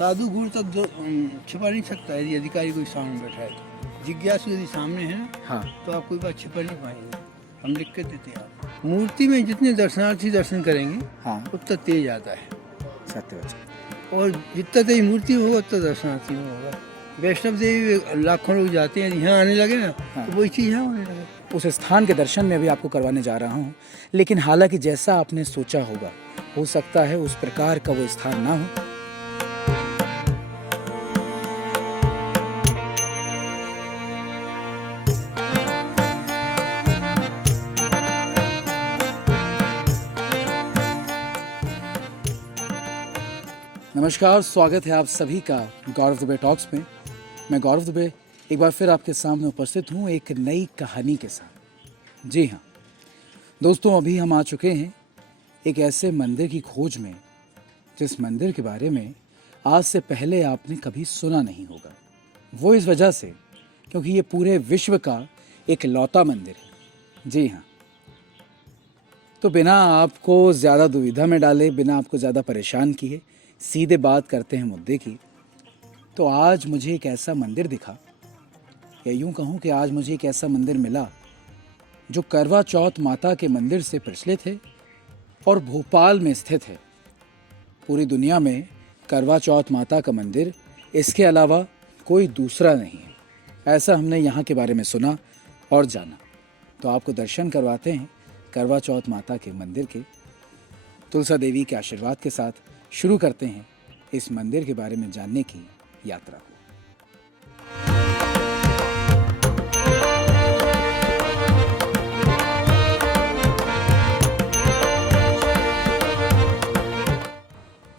साधु गुरु तक छिपा नहीं सकता यदि अधिकारी कोई सामने बैठा है तो। जिज्ञासु यदि सामने है ना, हाँ। तो आप कोई बात छिपा नहीं पाएंगे। हम लिख के देते हैं आप। मूर्ति में जितने दर्शनार्थी दर्शन करेंगे, हाँ। उतना तेज आता है। सत्यवचन। और जितना तेज मूर्ति होगा उतना दर्शनार्थी में होगा। वैष्णव देवी लाखों लोग जाते हैं, यहाँ आने लगे ना, हाँ। तो वही चीज़ यहाँ होने लगे। उस स्थान के दर्शन में अभी आपको करवाने जा रहा हूँ, लेकिन हालांकि जैसा आपने सोचा होगा, हो सकता है उस प्रकार का वो स्थान ना हो। नमस्कार, स्वागत है आप सभी का गौरव दुबे टॉक्स में। मैं गौरव दुबे एक बार फिर आपके सामने उपस्थित हूँ एक नई कहानी के साथ। जी हाँ दोस्तों, अभी हम आ चुके हैं एक ऐसे मंदिर की खोज में जिस मंदिर के बारे में आज से पहले आपने कभी सुना नहीं होगा। वो इस वजह से क्योंकि ये पूरे विश्व का एक लौता मंदिर है। जी हाँ, तो बिना आपको ज़्यादा दुविधा में डाले, बिना आपको ज़्यादा परेशान किए, सीधे बात करते हैं मुद्दे की। तो आज मुझे एक ऐसा मंदिर दिखा, या यूं कहूं कि आज मुझे एक ऐसा मंदिर मिला जो करवा चौथ माता के मंदिर से प्रचलित है और भोपाल में स्थित है। पूरी दुनिया में करवा चौथ माता का मंदिर इसके अलावा कोई दूसरा नहीं है, ऐसा हमने यहाँ के बारे में सुना और जाना। तो आपको दर्शन करवाते हैं करवा चौथ माता के मंदिर के। तुलसा देवी के आशीर्वाद के साथ शुरू करते हैं इस मंदिर के बारे में जानने की यात्रा को।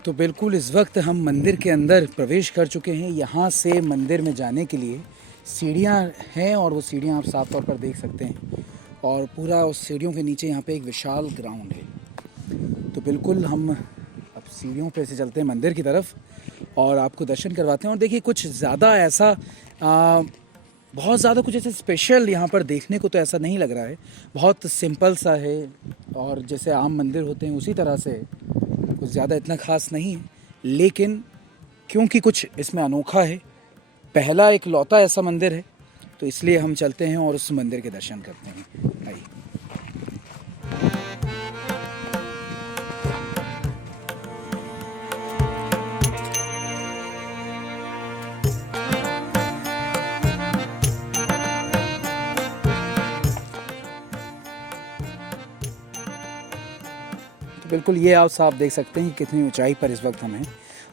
तो बिल्कुल इस वक्त हम मंदिर के अंदर प्रवेश कर चुके हैं। यहाँ से मंदिर में जाने के लिए सीढ़ियाँ हैं और वो सीढ़ियाँ आप साफ तौर पर देख सकते हैं, और पूरा उस सीढ़ियों के नीचे यहाँ पे एक विशाल ग्राउंड है। तो बिल्कुल हम अब सीढ़ियों पे से चलते हैं मंदिर की तरफ और आपको दर्शन करवाते हैं। और देखिए, कुछ ज़्यादा ऐसा बहुत ज़्यादा कुछ ऐसे स्पेशल यहाँ पर देखने को तो ऐसा नहीं लग रहा है। बहुत सिंपल सा है और जैसे आम मंदिर होते हैं उसी तरह से, कुछ ज़्यादा इतना खास नहीं है। लेकिन क्योंकि कुछ इसमें अनोखा है, पहला एक लौता ऐसा मंदिर है, तो इसलिए हम चलते हैं और उस मंदिर के दर्शन करते हैं। आइए। बिल्कुल ये आप साफ देख सकते हैं कितनी ऊंचाई पर इस वक्त हम हैं,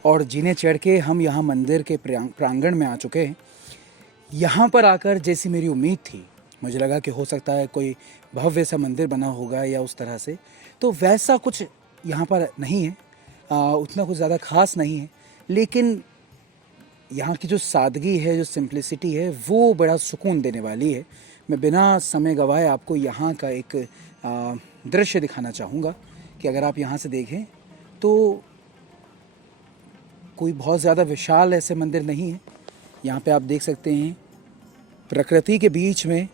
और जीने चढ़ के हम यहाँ मंदिर के प्रांगण में आ चुके हैं। यहाँ पर आकर जैसी मेरी उम्मीद थी, मुझे लगा कि हो सकता है कोई भव्य सा मंदिर बना होगा या उस तरह से, तो वैसा कुछ यहाँ पर नहीं है। उतना कुछ ज़्यादा खास नहीं है, लेकिन यहाँ की जो सादगी है, जो सिंप्लिसिटी है, वो बड़ा सुकून देने वाली है। मैं बिना समय गवाए आपको यहाँ का एक दृश्य दिखाना चाहूँगा कि अगर आप यहाँ से देखें तो कोई बहुत ज़्यादा विशाल ऐसे मंदिर नहीं है। यहाँ पे आप देख सकते हैं प्रकृति के बीच में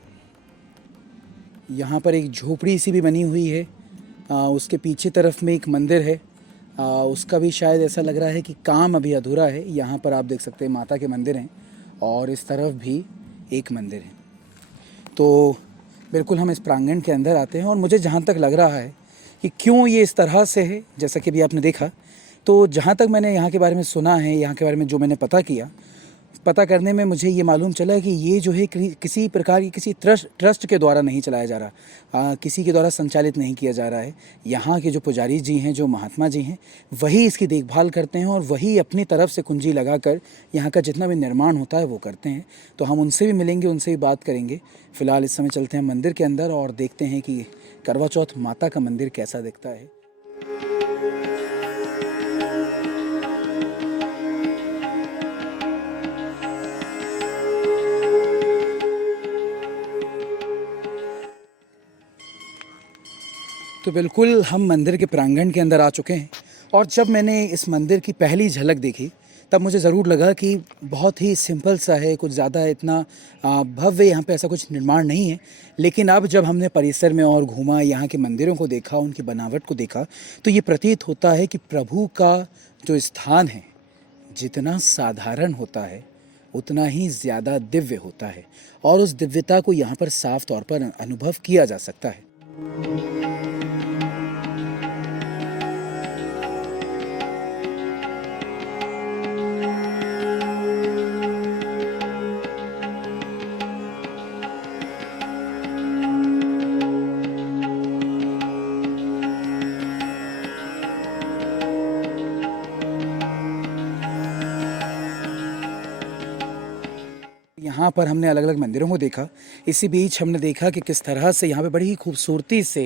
यहाँ पर एक झोपड़ी सी भी बनी हुई है। उसके पीछे तरफ में एक मंदिर है, उसका भी शायद ऐसा लग रहा है कि काम अभी अधूरा है। यहाँ पर आप देख सकते हैं माता के मंदिर हैं और इस तरफ भी एक मंदिर है। तो बिल्कुल हम इस प्रांगण के अंदर आते हैं और मुझे जहाँ तक लग रहा है कि क्यों ये इस तरह से है, जैसा कि अभी आपने देखा, तो जहाँ तक मैंने यहाँ के बारे में सुना है, यहाँ के बारे में जो मैंने पता करने में मुझे ये मालूम चला कि ये जो है किसी प्रकार की किसी ट्रस्ट के द्वारा नहीं चलाया जा रहा, किसी के द्वारा संचालित नहीं किया जा रहा है। यहाँ के जो पुजारी जी हैं, जो महात्मा जी हैं, वही इसकी देखभाल करते हैं और वही अपनी तरफ से कुंजी लगाकर यहाँ का जितना भी निर्माण होता है वो करते हैं। तो हम उनसे भी मिलेंगे, उनसे भी बात करेंगे। फ़िलहाल इस समय चलते हैं मंदिर के अंदर और देखते हैं कि करवा चौथ माता का मंदिर कैसा दिखता है। तो बिल्कुल हम मंदिर के प्रांगण के अंदर आ चुके हैं, और जब मैंने इस मंदिर की पहली झलक देखी तब मुझे ज़रूर लगा कि बहुत ही सिंपल सा है, कुछ ज़्यादा इतना भव्य यहाँ पे ऐसा कुछ निर्माण नहीं है। लेकिन अब जब हमने परिसर में और घूमा, यहाँ के मंदिरों को देखा, उनकी बनावट को देखा, तो ये प्रतीत होता है कि प्रभु का जो स्थान है जितना साधारण होता है उतना ही ज़्यादा दिव्य होता है और उस दिव्यता को यहाँ पर साफ तौर पर अनुभव किया जा सकता है। यहाँ पर हमने अलग अलग मंदिरों को देखा। इसी बीच हमने देखा कि किस तरह से यहाँ पे बड़ी ही खूबसूरती से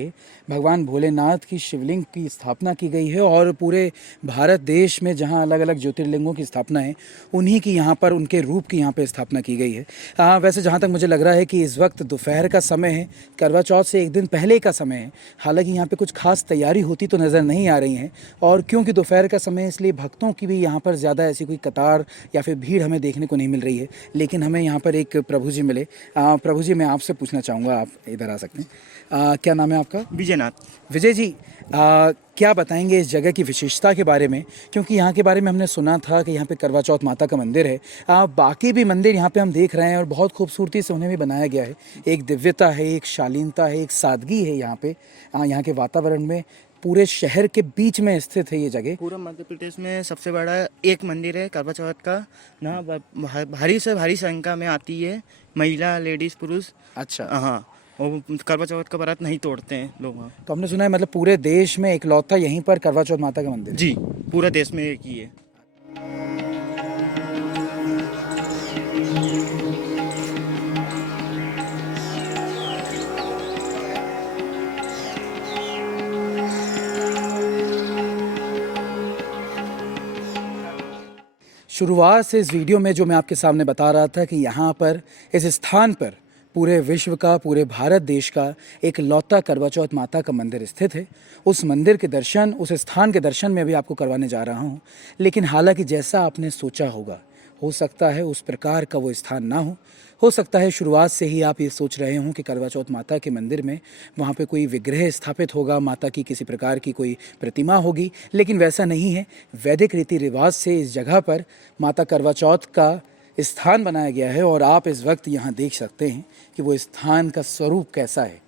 भगवान भोलेनाथ की शिवलिंग की स्थापना की गई है और पूरे भारत देश में जहाँ अलग अलग ज्योतिर्लिंगों की स्थापना है उन्हीं की यहाँ पर उनके रूप की यहाँ पे स्थापना की गई है। वैसे जहाँ तक मुझे लग रहा है कि इस वक्त दोपहर का समय है, करवा चौथ से एक दिन पहले का समय है। हालाँकि यहाँ पर कुछ खास तैयारी होती तो नज़र नहीं आ रही है और क्योंकि दोपहर का समय इसलिए भक्तों की भी यहाँ पर ज़्यादा ऐसी कोई कतार या फिर भीड़ हमें देखने को नहीं मिल रही है। लेकिन हमें यहाँ पर एक प्रभु जी मिले। प्रभु जी, मैं आपसे पूछना चाहूँगा, आप इधर आ सकते हैं। क्या नाम है आपका? विजयनाथ। विजय जी, क्या बताएंगे इस जगह की विशेषता के बारे में? क्योंकि यहाँ के बारे में हमने सुना था कि यहाँ पे करवा चौथ माता का मंदिर है। बाकी भी मंदिर यहाँ पे हम देख रहे हैं और बहुत खूबसूरती से उन्हें भी बनाया गया है। एक दिव्यता है, एक शालीनता है, एक सादगी है यहाँ पे। यहाँ के वातावरण में पूरे शहर के बीच में स्थित है ये जगह। पूरा मध्य प्रदेश में सबसे बड़ा एक मंदिर है करवा चौथ का ना, भारी से भारी संख्या में आती है, महिला, लेडीज, पुरुष। अच्छा। हाँ, और करवा चौथ का व्रत नहीं तोड़ते हैं लोग वहाँ। तो हमने सुना है मतलब पूरे देश में इकलौता यहीं पर करवा चौथ माता का मंदिर है? जी, पूरा देश में एक ही है। शुरुआत से इस वीडियो में जो मैं आपके सामने बता रहा था कि यहाँ पर इस स्थान पर पूरे विश्व का, पूरे भारत देश का एक लौता करवा चौथ माता का मंदिर स्थित है। उस मंदिर के दर्शन, उस स्थान के दर्शन मैं अभी आपको करवाने जा रहा हूँ। लेकिन हालांकि जैसा आपने सोचा होगा, हो सकता है उस प्रकार का वो स्थान ना हो सकता है शुरुआत से ही आप ये सोच रहे हों कि करवा चौथ माता के मंदिर में वहाँ पे कोई विग्रह स्थापित होगा, माता की किसी प्रकार की कोई प्रतिमा होगी, लेकिन वैसा नहीं है। वैदिक रीति रिवाज से इस जगह पर माता करवा चौथ का स्थान बनाया गया है और आप इस वक्त यहाँ देख सकते हैं कि वो स्थान का स्वरूप कैसा है।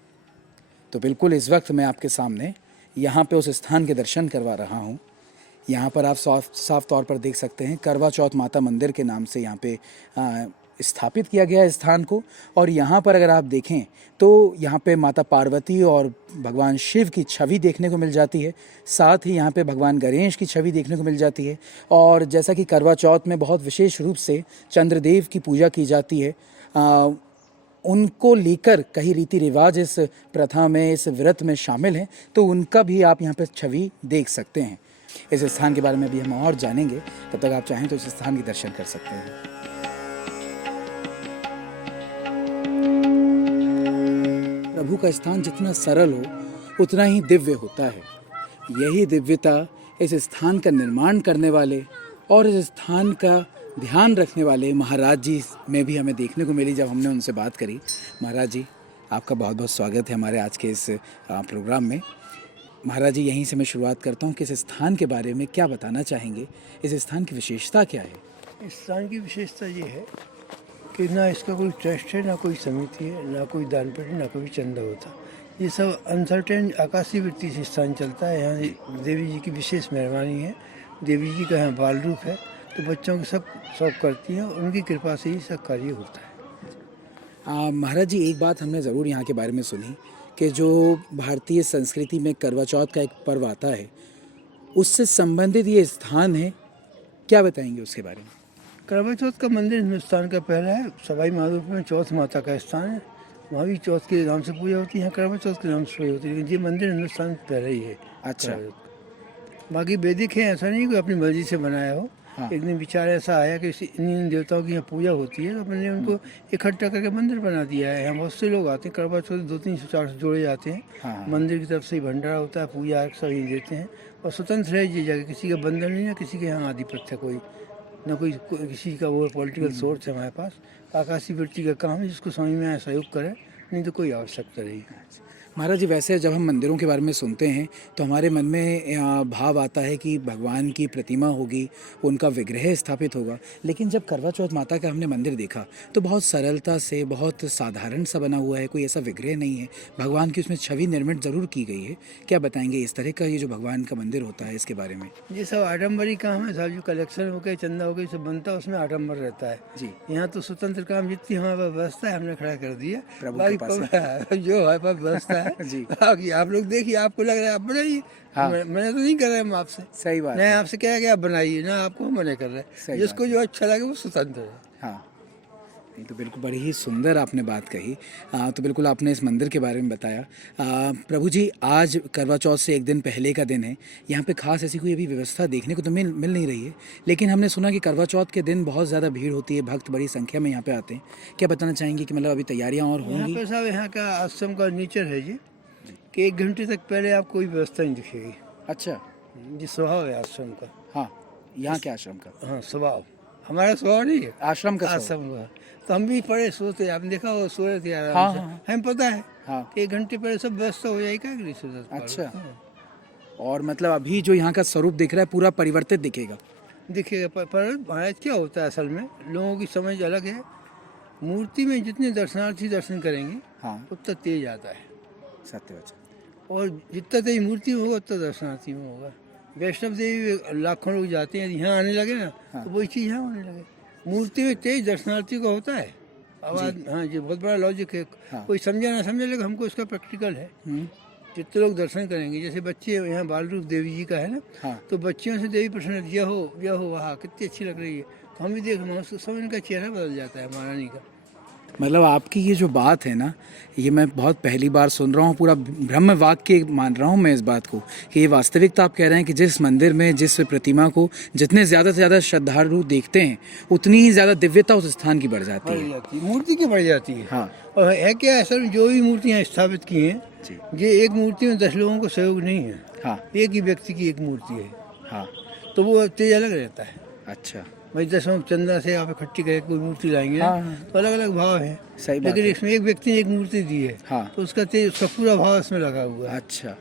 तो बिल्कुल इस वक्त मैं आपके सामने यहाँ पे उस स्थान के दर्शन करवा रहा हूँ। यहाँ पर आप साफ तौर पर देख सकते हैं करवा चौथ माता मंदिर के नाम से यहाँ पे स्थापित किया गया है स्थान को। और यहाँ पर अगर आप देखें तो यहाँ पे माता पार्वती और भगवान शिव की छवि देखने को मिल जाती है। साथ ही यहाँ पे भगवान गणेश की छवि देखने को मिल जाती है। और जैसा कि करवा चौथ में बहुत विशेष रूप से चंद्रदेव की पूजा की जाती है, उनको लेकर कई रीति रिवाज इस प्रथा में, इस व्रत में शामिल हैं, तो उनका भी आप यहाँ पर छवि देख सकते हैं। इस स्थान के बारे में भी हम और जानेंगे। तब तक आप चाहें तो इस स्थान के दर्शन कर सकते हैं। प्रभु का स्थान जितना सरल हो उतना ही दिव्य होता है। यही दिव्यता इस स्थान का निर्माण करने वाले और इस स्थान का ध्यान रखने वाले महाराज जी में भी हमें देखने को मिली जब हमने उनसे बात करी। महाराज जी, आपका बहुत बहुत स्वागत है हमारे आज के इस प्रोग्राम में। महाराज जी, यहीं से मैं शुरुआत करता हूँ कि इस स्थान के बारे में क्या बताना चाहेंगे? इस स्थान की विशेषता क्या है? इस स्थान की विशेषता ये है कि ना इसका कोई ट्रस्ट है, ना कोई समिति है, ना कोई दान पेटी, ना कोई चंदा होता। ये सब अनसर्टेन आकाशीय वृत्ति से स्थान चलता है। यहाँ देवी जी की विशेष मेहरबानी है। देवी जी का यहाँ बाल रूप है, तो बच्चों के सब करती हैं, उनकी कृपा से ही सब कार्य होता है। महाराज जी, एक बात हमने ज़रूर यहाँ के बारे में सुनी कि जो भारतीय संस्कृति में करवा चौथ का एक पर्व आता है, उससे संबंधित ये स्थान है। क्या बताएंगे उसके बारे में? करवा चौथ का मंदिर हिंदुस्तान का पहला है। सवाई माधोपुर में चौथ माता का स्थान है, वहाँ भी चौथ के नाम से पूजा होती है, यहाँ करवा चौथ के नाम से पूजा होती है, लेकिन ये मंदिर हिंदुस्तान पहले ही है। अच्छा। बाकी वैदिक है, ऐसा नहीं कोई अपनी मर्जी से बनाया हो। हाँ। एक दिन विचार ऐसा आया कि इन देवताओं की यहाँ पूजा होती है, तो अपने उनको इकट्ठा करके मंदिर बना दिया है। यहाँ बहुत से लोग आते हैं, करवा चौथ 200-300-400 जोड़े आते हैं। हाँ। मंदिर की तरफ से ही भंडारा होता है, पूजा सब ही देते हैं और स्वतंत्र है ये जगह। किसी का बंधन नहीं है, किसी के यहाँ आधिपत्य कोई ना, कोई किसी का वो पॉलिटिकल सोर्स है हमारे पास। आकाशीय वृत्ति का काम है, जिसको समझ में आए सहयोग करे, नहीं तो कोई आवश्यकता नहीं है। महाराज जी, वैसे जब हम मंदिरों के बारे में सुनते हैं तो हमारे मन में भाव आता है कि भगवान की प्रतिमा होगी, उनका विग्रह स्थापित होगा। लेकिन जब करवा चौथ माता का हमने मंदिर देखा तो बहुत सरलता से, बहुत साधारण सा बना हुआ है, कोई ऐसा विग्रह नहीं है। भगवान की उसमें छवि निर्मित ज़रूर की गई है। क्या बताएंगे इस तरह का ये जो भगवान का मंदिर होता है इसके बारे में? ये सब आडम्बरी काम है, सब जो कलेक्शन हो गए, चंदा हो गई, सब बनता है, उसमें आडम्बर रहता है। जी। यहाँ तो स्वतंत्र काम जितनी हमारे पास व्यवस्था है हमने खड़ा कर दिया। प्रभु के पास जो हमारे पास व्यवस्था है जी। बाकी आप लोग देखिए, आपको लग रहा है आप बनाइए। हाँ। मैंने तो नहीं कर रहा हम आपसे। सही बात नहीं, है। आपसे क्या है कि आप बनाइए ना, आपको हम मना कर रहे सही हैं। जिसको जो अच्छा लगे वो स्वतंत्र है। हाँ, नहीं तो बिल्कुल बड़ी ही सुंदर आपने बात कही। तो बिल्कुल आपने इस मंदिर के बारे में बताया। प्रभु जी, आज करवा चौथ से एक दिन पहले का दिन है। यहाँ पे खास ऐसी कोई अभी व्यवस्था देखने को तो मिल नहीं रही है, लेकिन हमने सुना कि करवा चौथ के दिन बहुत ज़्यादा भीड़ होती है, भक्त बड़ी संख्या में यहाँ पे आते हैं। क्या बताना चाहेंगे कि मतलब अभी तैयारियाँ और यहाँ होंगी? पे साहब, यहाँ का आश्रम का नेचर है जी कि 1 घंटे तक पहले आप कोई व्यवस्था नहीं दिखेगी। अच्छा। जी, स्वभाव है आश्रम का। हाँ, यहाँ के आश्रम का? हाँ, स्वभाव हमारा स्वभाव नहीं है, आश्रम का स्वभाव। आश्रम का। तो हम भी पड़े सोते, आपने देखा हो, सो रहे थे आराम हाँ, से। हाँ। हमें पता है हाँ। कि 1 घंटे पहले सब व्यवस्था हो जाएगी, क्या करी सोचते थे। अच्छा। हाँ। और मतलब अभी जो यहाँ का स्वरूप दिख रहा है पूरा परिवर्तित दिखेगा? दिखेगा, पर महाराज क्या होता है असल में, लोगों की समझ अलग है। मूर्ति में जितने दर्शनार्थी दर्शन करेंगे हाँ, उतना तेज आता है, सत्य वचन। और जितना तेज मूर्ति में होगा उतना दर्शनार्थी में होगा। वैष्णव देवी लाखों लोग जाते हैं, यहाँ आने लगे ना तो वही चीज़ यहाँ होने लगे। मूर्ति में तेज दर्शनार्थी को होता है आवाज़। हाँ जी, बहुत बड़ा लॉजिक है। हाँ। कोई समझा ना समझे, लेकिन हमको इसका प्रैक्टिकल है। जितने लोग दर्शन करेंगे, जैसे बच्चे यहाँ बाल रूप देवी जी का है ना, हाँ। तो बच्चियों से देवी प्रसन्न, यह हो वाह कितनी अच्छी लग रही है, तो हम भी देख सब इनका चेहरा बदल जाता है महारानी का। मतलब आपकी ये जो बात है ना, ये मैं बहुत पहली बार सुन रहा हूँ। पूरा ब्रह्म वाक्य मान रहा हूँ मैं इस बात को कि ये वास्तविकता आप कह रहे हैं कि जिस मंदिर में, जिस प्रतिमा को जितने ज़्यादा से ज़्यादा श्रद्धालु देखते हैं उतनी ही ज़्यादा दिव्यता उस स्थान की बढ़ जाती है। मूर्ति की बढ़ जाती है। हाँ। और है क्या, असल में जो भी मूर्तियाँ स्थापित की हैं, जी। ये एक मूर्ति में 10 लोगों को सहयोग नहीं है। हाँ। एक ही व्यक्ति की एक मूर्ति है। हाँ। तो वो तेज अलग रहता है। अच्छा। भाई 10 चंदा से आप इकट्ठी करके कोई मूर्ति लाएंगे ना, हाँ। तो अलग अलग भाव है। सही बात लेकिन है। इसमें एक व्यक्ति ने एक मूर्ति दी है, हाँ। तो उसका तेज, उसका पूरा भाव इसमें लगा हुआ है। अच्छा,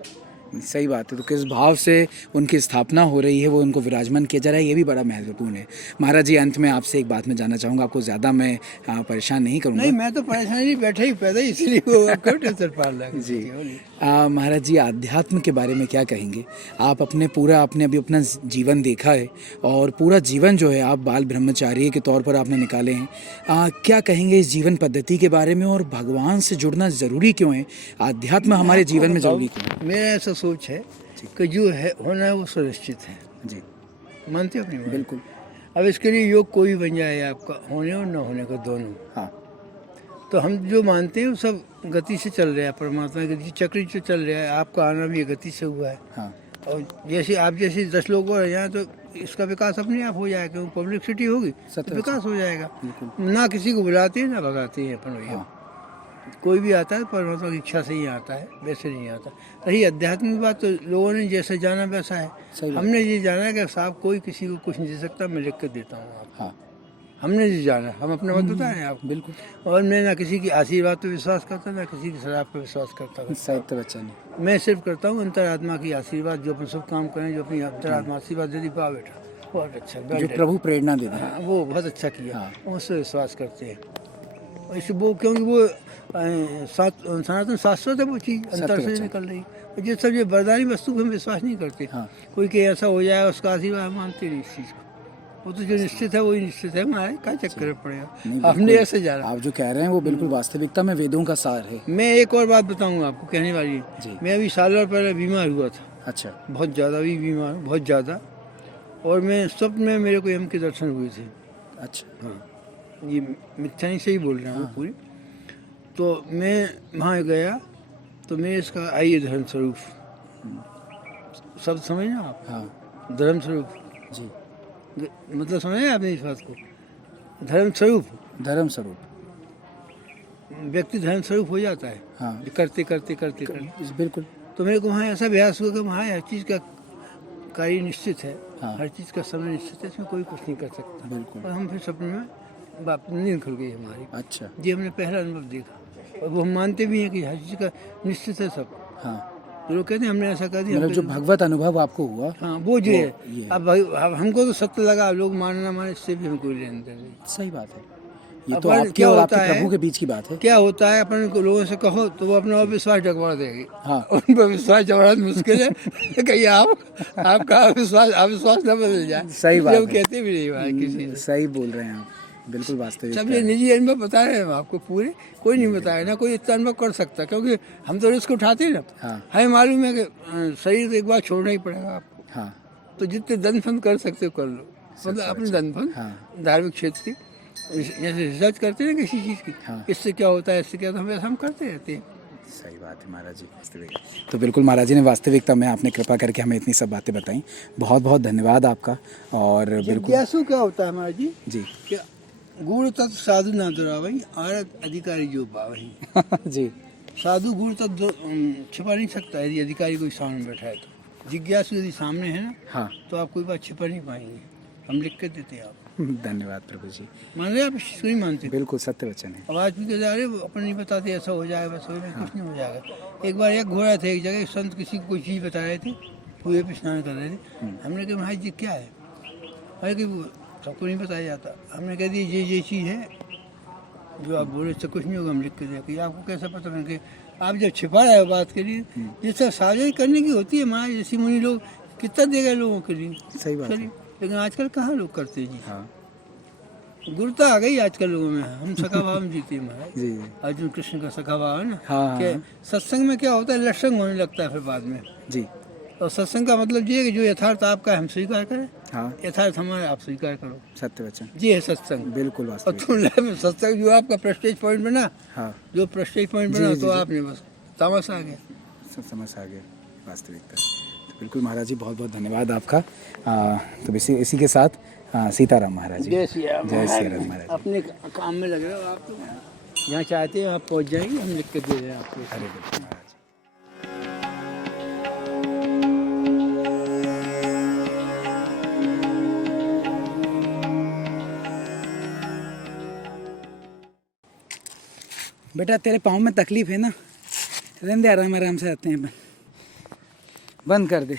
सही बात है। तो किस भाव से उनकी स्थापना हो रही है, वो उनको विराजमान किया जा रहा है, ये भी बड़ा महत्वपूर्ण है। महाराज जी, अंत में आपसे एक बात मैं जानना चाहूँगा, आपको ज़्यादा मैं परेशान नहीं करूँगा। नहीं, मैं तो परेशान नहीं, बैठा ही पैदा ही, इसलिए वो क्यों टेंशन पाल रहा है। जी। महाराज जी, आध्यात्म के बारे में क्या कहेंगे? आप आपने अभी अपना जीवन देखा है, और पूरा जीवन जो है आप बाल ब्रह्मचारी के तौर पर आपने निकाले हैं। क्या कहेंगे इस जीवन पद्धति के बारे में, और भगवान से जुड़ना ज़रूरी क्यों है? आध्यात्म हमारे जीवन में ज़रूरी क्यों है? मेरा ऐसा सोच है कि जो है होना है वो सुनिश्चित है। जी, मानते हो अपनी बात? बिल्कुल। अब इसके लिए योग कोई बन जाए, आपका होने और न होने को दोनों। हाँ। तो हम जो मानते हैं वो सब गति से चल रहा है, परमात्मा की गति चक्र जो चल रहा है। आपका आना भी गति से हुआ है। हाँ। और जैसे आप जैसे 10 लोग और यहाँ, तो इसका विकास अपने आप हो जाएगा, क्योंकि पब्लिसिटी होगी तो विकास हो जाएगा। ना किसी को बुलाते हैं ना भगाते हैं अपन भैया। कोई भी आता है परमात्मा की इच्छा से ही आता है, वैसे नहीं आता। रही अध्यात्म की बात, तो लोगों ने जैसे जाना वैसा है। हमने ये जाना है कि साहब कोई किसी को कुछ नहीं दे सकता, मैं लिख कर देता हूँ आपको। हाँ। हमने ये जाना, हम अपना मत बताएं आपको। बिल्कुल। और मैं ना किसी की आशीर्वाद पर विश्वास करता, ना किसी की शराब पर विश्वास करता। सत्य वचन है। मैं सिर्फ करता हूँ अंतरात्मा की आशीर्वाद, जो अपन सब काम करें, जो अपनी अंतरात्मा आशीर्वाद यदि पा बेटा, बहुत अच्छा, जो प्रभु प्रेरणा देते हैं। हाँ, वो बहुत अच्छा किया। हाँ। उससे विश्वास करते हैं। इस वो, क्योंकि वो सनातन शास्त्र है, वो चीज़ अंतर से निकल रही। और ये सब ये वरदानी वस्तु पर हम विश्वास नहीं करते। हाँ। कोई के ऐसा हो जाए उसका आशीर्वाद, हम मानते नहीं इस चीज़ को। वो तो जो निश्चित है वही निश्चित है, हमारे क्या चक्कर पड़ेगा। हमने ऐसे जाना। आप जो कह रहे हैं वो बिल्कुल वास्तविकता में वेदों का सार है। मैं एक और बात बताऊंगा आपको, कहने वाली है। मैं अभी साल भर पहले बीमार हुआ था। अच्छा। बहुत ज़्यादा भी बीमार, बहुत ज़्यादा। और मैं स्वप्न में मेरे को यम के दर्शन हुए थे। अच्छा। हाँ, ये मिथ्या नहीं, सही बोल रहा हूँ पूरी। तो मैं वहाँ गया, तो मैं इसका आइए धर्म स्वरूप शब्द समझना आप। हाँ। धर्म स्वरूप जी, मतलब समझे आपने इस बात को? धर्म स्वरूप, धर्म स्वरूप व्यक्ति धर्म स्वरूप हो जाता है। हाँ। करते करते करते करते। बिल्कुल। तो मेरे को वहाँ ऐसा अभ्यास हुआ कि वहाँ हर चीज़ का कार्य निश्चित है। हाँ। हर चीज़ का समय निश्चित है, इसमें कोई कुछ नहीं कर सकता। बिल्कुल। और हम फिर सपने में नींद खुल गई हमारी। अच्छा। जी, हमने पहला अनुभव देखा। और वो हम मानते भी हैं कि हर चीज़ का निश्चित है सब। हाँ, तो लोग कहते हैं हमने ऐसा कर दिया, मतलब जो भगवत अनुभव आपको हुआ, हाँ वो जो है। ये है। अब हमको तो सत्य लगा, लोग माने ना माने इससे भी हमको लेने देने नहीं। सही बात है। ये तो अपन आपके क्या और होता आपके है- प्रभु के बीच की बात है। क्या होता है, अपन को लोगों से कहो तो वो अपना विश्वास डगवा देगी। हाँ। उन पर विश्वास जबड़ा मुश्किल है। कहीं आपका अविश्वास न बदल जाए। सही बात इसलिए हम है। कहते भी नहीं भाई किसी से। सही बोल रहे हैं आप, बिल्कुल वास्तविक सब ये निजी अनुभव बता रहे हैं हम आपको, पूरे कोई नहीं बताया ना, कोई इतना अनुभव कर सकता, क्योंकि हम तो रिस्क उठाते हैं ना। हाँ। हमें मालूम है कि शरीर तो एक बार छोड़ना ही पड़ेगा आपको। हाँ, तो जितने दन फन कर सकते हो कर लो, मतलब अपने दन फन हाँ। धार्मिक क्षेत्र की जैसे रिसर्च करते हैं किसी चीज़ की, हाँ। इससे क्या होता है, इससे क्या होता है, हम करते रहते हैं। सही बात है महाराज जी, वास्तविक। तो बिल्कुल महाराज जी ने वास्तविकता में आपने कृपा करके हमें इतनी सब बातें बताई, बहुत बहुत धन्यवाद आपका। और बिल्कुल जिज्ञासु क्या होता है महाराज जी, जी क्या गुण तत्व साधु ना दुरावही आरत अधिकारी जो पावही। जी, साधु गुण तत्व छिपा नहीं सकता, यदि अधिकारी कोई सामने बैठा है तो। जिज्ञासु यदि सामने है ना, हाँ। तो आप कोई बात छिपा नहीं पाएंगे, हम लिख के देते हैं आप। धन्यवाद प्रभु जी, मान रहे आप इसको नहीं मानते। बिल्कुल सत्य वचन है। अब आज भी कह रहे अपन नहीं बताते ऐसा हो जाएगा, बस हो जाएगा, कुछ नहीं हो जाएगा। एक बार एक घोड़ा थे एक जगह, एक संत किसी को कोई चीज़ बता रहे थे, कुएं पे स्नान कर रहे थे। हमने कहा भाई जी क्या है, अरे कि वो सबको नहीं बताया जाता। हमने कह दिया ये चीज़ है जो आप बोले, इससे कुछ नहीं होगा, हम लिख के दें। कि आपको कैसा पता। मैंने कहा आप जब छिपा रहे हो बात के लिए, जिससे साझा करने की होती है महाराज, जैसे मुनि लोग कितना देगा लोगों के लिए। सही बात है। चलिए, लेकिन आजकल कहाँ लोग करते हैं जी। हाँ गुरुता आ गई आजकल लोगों में, हम सखा भाव में जीते हैं महाराज। जी जी अर्जुन कृष्ण का सखा भाव है ना। हाँ, कि हाँ। सत्संग में क्या होता है, लत्संग होने लगता है फिर बाद में। जी, और सत्संग का मतलब ये है कि जो यथार्थ आपका है हम स्वीकार करें, हाँ, यथार्थ हमारा आप स्वीकार करो, सत्य वचन, ये है सत्संग। बिल्कुल और वास्तविक। तुम सत्संग जो आपका प्रेस्टेज पॉइंट बना, हाँ, जो प्रेस्टेज पॉइंट जी, बना, जी, तो जी। आपने बस तामस आ गया। सब समझ आ गया वास्तविकता। तो बिल्कुल महाराज जी, बहुत बहुत धन्यवाद आपका। तो इसी के साथ सीताराम महाराज जी, जय श्री राम जय श्री राम महाराज जी। अपने काम में लग रहे हो आप, तो जहाँ चाहते हैं आप पहुँच जाएंगे, हम लिख के दे रहे हैं आपको। अरे बिल्कुल महाराज जी। बेटा तेरे पाँव में तकलीफ है ना, रहने दे, आराम आराम से आते हैं अपन, बंद कर दे।